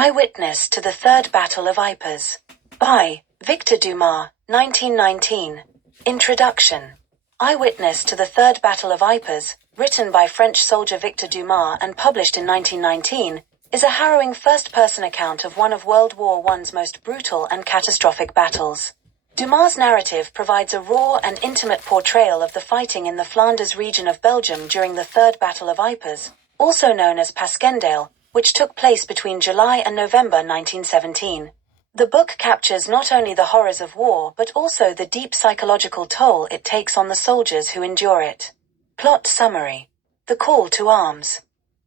Eyewitness to the Third Battle of Ypres. By Victor Dumas, 1919. Introduction. Eyewitness to the Third Battle of Ypres, written by French soldier Victor Dumas and published in 1919, is a harrowing first-person account of one of World War I's most brutal and catastrophic battles. Dumas' narrative provides a raw and intimate portrayal of the fighting in the Flanders region of Belgium during the Third Battle of Ypres, also known as Passchendale, which took place between July and November 1917. The book captures not only the horrors of war but also the deep psychological toll it takes on the soldiers who endure it. Plot summary. The call to arms.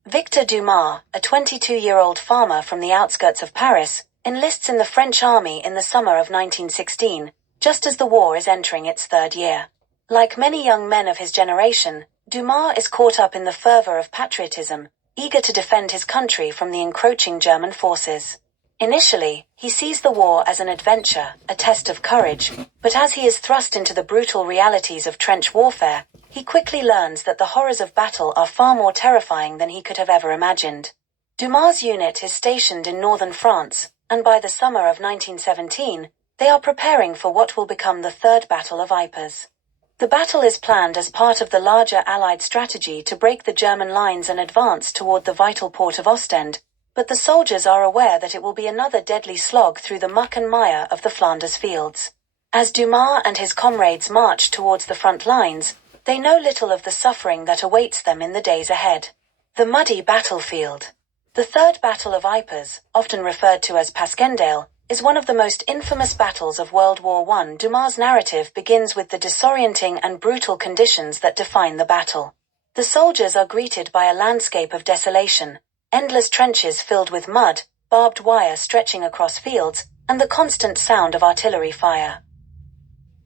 Victor Dumas, a 22-year-old farmer from the outskirts of Paris, enlists in the French army in the summer of 1916, just as the war is entering its third year. Like many young men of his generation, Dumas is caught up in the fervor of patriotism, eager to defend his country from the encroaching German forces. Initially, he sees the war as an adventure, a test of courage, but as he is thrust into the brutal realities of trench warfare, he quickly learns that the horrors of battle are far more terrifying than he could have ever imagined. Dumas' unit is stationed in northern France, and by the summer of 1917, they are preparing for what will become the Third Battle of Ypres. The battle is planned as part of the larger Allied strategy to break the German lines and advance toward the vital port of Ostend, but the soldiers are aware that it will be another deadly slog through the muck and mire of the Flanders fields. As Dumas and his comrades march towards the front lines, they know little of the suffering that awaits them in the days ahead. The muddy battlefield. The Third Battle of Ypres, often referred to as Passchendale, is one of the most infamous battles of World War I. Dumas' narrative begins with the disorienting and brutal conditions that define the battle. The soldiers are greeted by a landscape of desolation, endless trenches filled with mud, barbed wire stretching across fields, and the constant sound of artillery fire.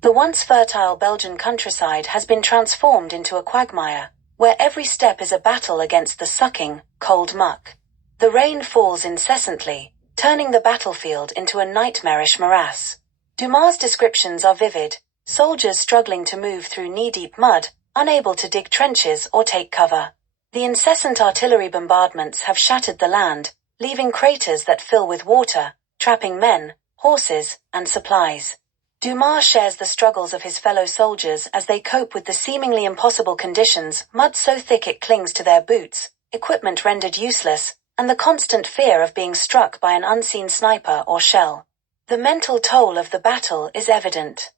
The once fertile Belgian countryside has been transformed into a quagmire, where every step is a battle against the sucking, cold muck. The rain falls incessantly, turning the battlefield into a nightmarish morass. Dumas' descriptions are vivid, soldiers struggling to move through knee-deep mud, unable to dig trenches or take cover. The incessant artillery bombardments have shattered the land, leaving craters that fill with water, trapping men, horses, and supplies. Dumas shares the struggles of his fellow soldiers as they cope with the seemingly impossible conditions, mud so thick it clings to their boots, equipment rendered useless, and the constant fear of being struck by an unseen sniper or shell. The mental toll of the battle is evident.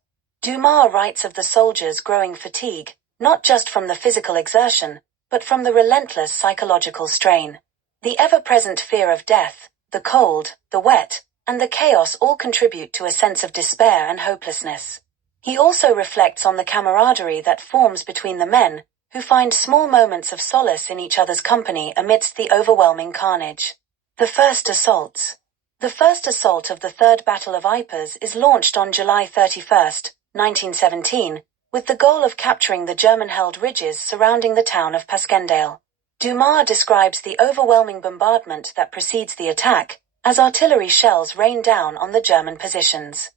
Dumas writes of the soldiers' growing fatigue, not just from the physical exertion, but from the relentless psychological strain. The ever-present fear of death, the cold, the wet, and the chaos all contribute to a sense of despair and hopelessness. He also reflects on the camaraderie that forms between the men, who find small moments of solace in each other's company amidst the overwhelming carnage. The First Assaults. The first assault of the Third Battle of Ypres is launched on July 31, 1917, with the goal of capturing the German-held ridges surrounding the town of Passchendale. Dumas describes the overwhelming bombardment that precedes the attack, as artillery shells rain down on the German positions.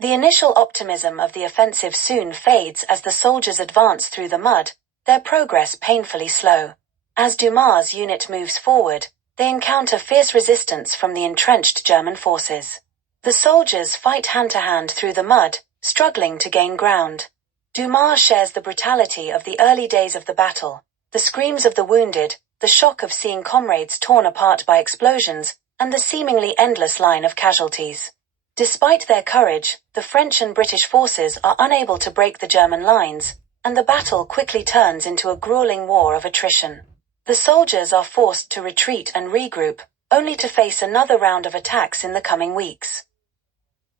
The initial optimism of the offensive soon fades as the soldiers advance through the mud, their progress painfully slow. As Dumas' unit moves forward, they encounter fierce resistance from the entrenched German forces. The soldiers fight hand-to-hand through the mud, struggling to gain ground. Dumas shares the brutality of the early days of the battle, the screams of the wounded, the shock of seeing comrades torn apart by explosions, and the seemingly endless line of casualties. Despite their courage, the French and British forces are unable to break the German lines, and the battle quickly turns into a grueling war of attrition. The soldiers are forced to retreat and regroup, only to face another round of attacks in the coming weeks.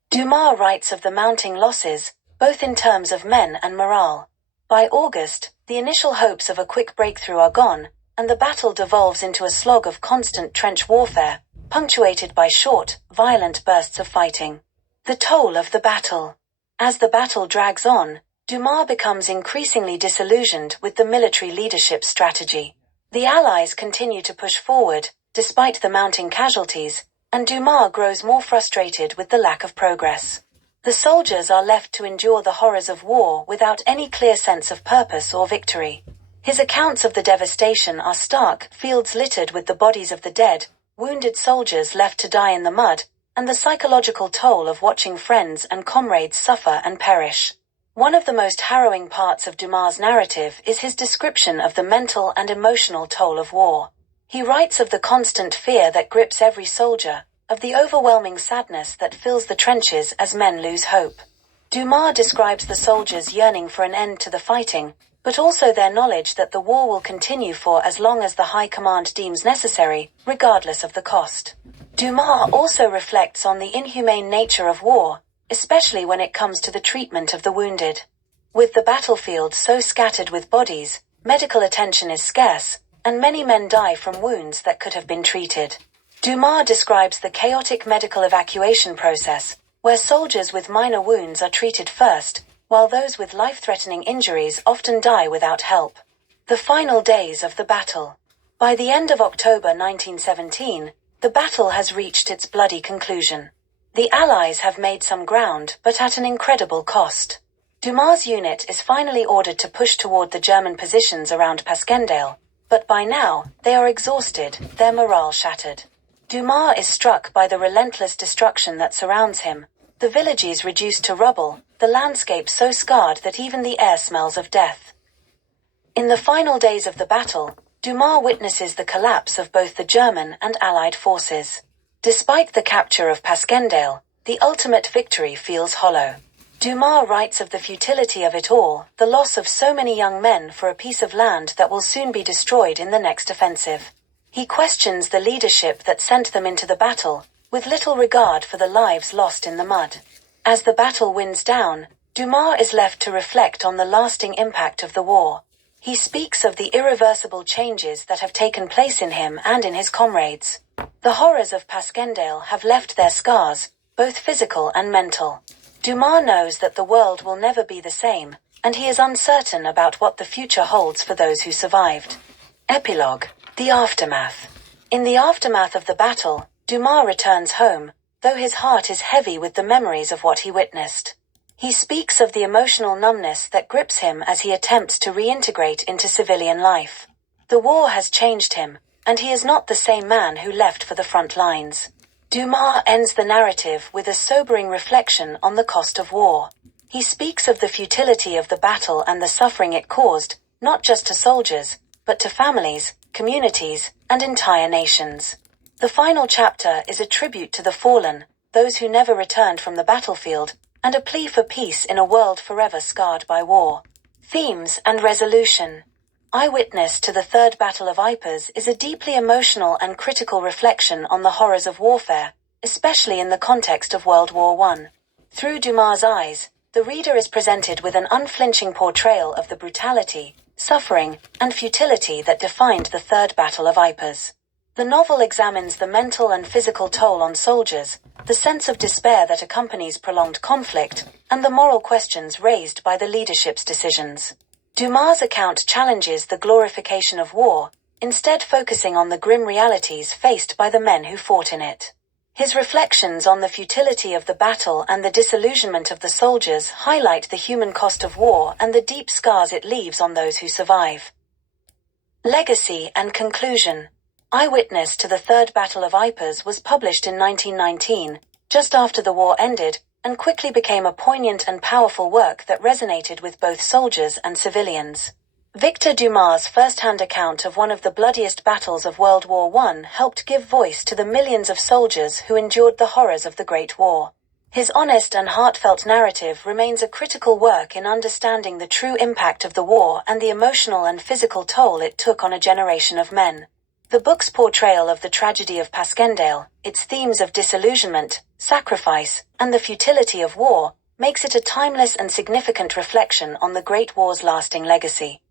Dumas writes of the mounting losses, both in terms of men and morale. By August, the initial hopes of a quick breakthrough are gone, and the battle devolves into a slog of constant trench warfare, punctuated by short, violent bursts of fighting. The toll of the battle. As the battle drags on, Dumas becomes increasingly disillusioned with the military leadership strategy. The Allies continue to push forward, despite the mounting casualties, and Dumas grows more frustrated with the lack of progress. The soldiers are left to endure the horrors of war without any clear sense of purpose or victory. His accounts of the devastation are stark, fields littered with the bodies of the dead, wounded soldiers left to die in the mud, and the psychological toll of watching friends and comrades suffer and perish. One of the most harrowing parts of Dumas' narrative is his description of the mental and emotional toll of war. He writes of the constant fear that grips every soldier, of the overwhelming sadness that fills the trenches as men lose hope. Dumas describes the soldiers yearning for an end to the fighting, but also their knowledge that the war will continue for as long as the High Command deems necessary, regardless of the cost. Dumas also reflects on the inhumane nature of war, especially when it comes to the treatment of the wounded. With the battlefield so scattered with bodies, medical attention is scarce, and many men die from wounds that could have been treated. Dumas describes the chaotic medical evacuation process, where soldiers with minor wounds are treated first, while those with life-threatening injuries often die without help. The final days of the battle. By the end of October 1917, the battle has reached its bloody conclusion. The Allies have made some ground, but at an incredible cost. Dumas' unit is finally ordered to push toward the German positions around Passchendale, but by now, they are exhausted, their morale shattered. Dumas is struck by the relentless destruction that surrounds him, the villages reduced to rubble, the landscape so scarred that even the air smells of death. In the final days of the battle, Dumas witnesses the collapse of both the German and Allied forces. Despite the capture of Passchendale, the ultimate victory feels hollow. Dumas writes of the futility of it all, the loss of so many young men for a piece of land that will soon be destroyed in the next offensive. He questions the leadership that sent them into the battle, with little regard for the lives lost in the mud. As the battle winds down, Dumas is left to reflect on the lasting impact of the war. He speaks of the irreversible changes that have taken place in him and in his comrades. The horrors of Passchendale have left their scars, both physical and mental. Dumas knows that the world will never be the same, and he is uncertain about what the future holds for those who survived. Epilogue. The aftermath. In the aftermath of the battle, Dumas returns home, though his heart is heavy with the memories of what he witnessed. He speaks of the emotional numbness that grips him as he attempts to reintegrate into civilian life. The war has changed him, and he is not the same man who left for the front lines. Dumas ends the narrative with a sobering reflection on the cost of war. He speaks of the futility of the battle and the suffering it caused, not just to soldiers, but to families, communities, and entire nations. The final chapter is a tribute to the fallen, those who never returned from the battlefield, and a plea for peace in a world forever scarred by war. Themes and resolution. Eyewitness to the Third Battle of Ypres is a deeply emotional and critical reflection on the horrors of warfare, especially in the context of World War I. Through Dumas' eyes, the reader is presented with an unflinching portrayal of the brutality, suffering, and futility that defined the Third Battle of Ypres. The novel examines the mental and physical toll on soldiers, the sense of despair that accompanies prolonged conflict, and the moral questions raised by the leadership's decisions. Dumas' account challenges the glorification of war, instead focusing on the grim realities faced by the men who fought in it. His reflections on the futility of the battle and the disillusionment of the soldiers highlight the human cost of war and the deep scars it leaves on those who survive. Legacy and conclusion. Eyewitness to the Third Battle of Ypres was published in 1919, just after the war ended, and quickly became a poignant and powerful work that resonated with both soldiers and civilians. Victor Dumas' first-hand account of one of the bloodiest battles of World War I helped give voice to the millions of soldiers who endured the horrors of the Great War. His honest and heartfelt narrative remains a critical work in understanding the true impact of the war and the emotional and physical toll it took on a generation of men. The book's portrayal of the tragedy of Passchendale, its themes of disillusionment, sacrifice, and the futility of war, makes it a timeless and significant reflection on the Great War's lasting legacy.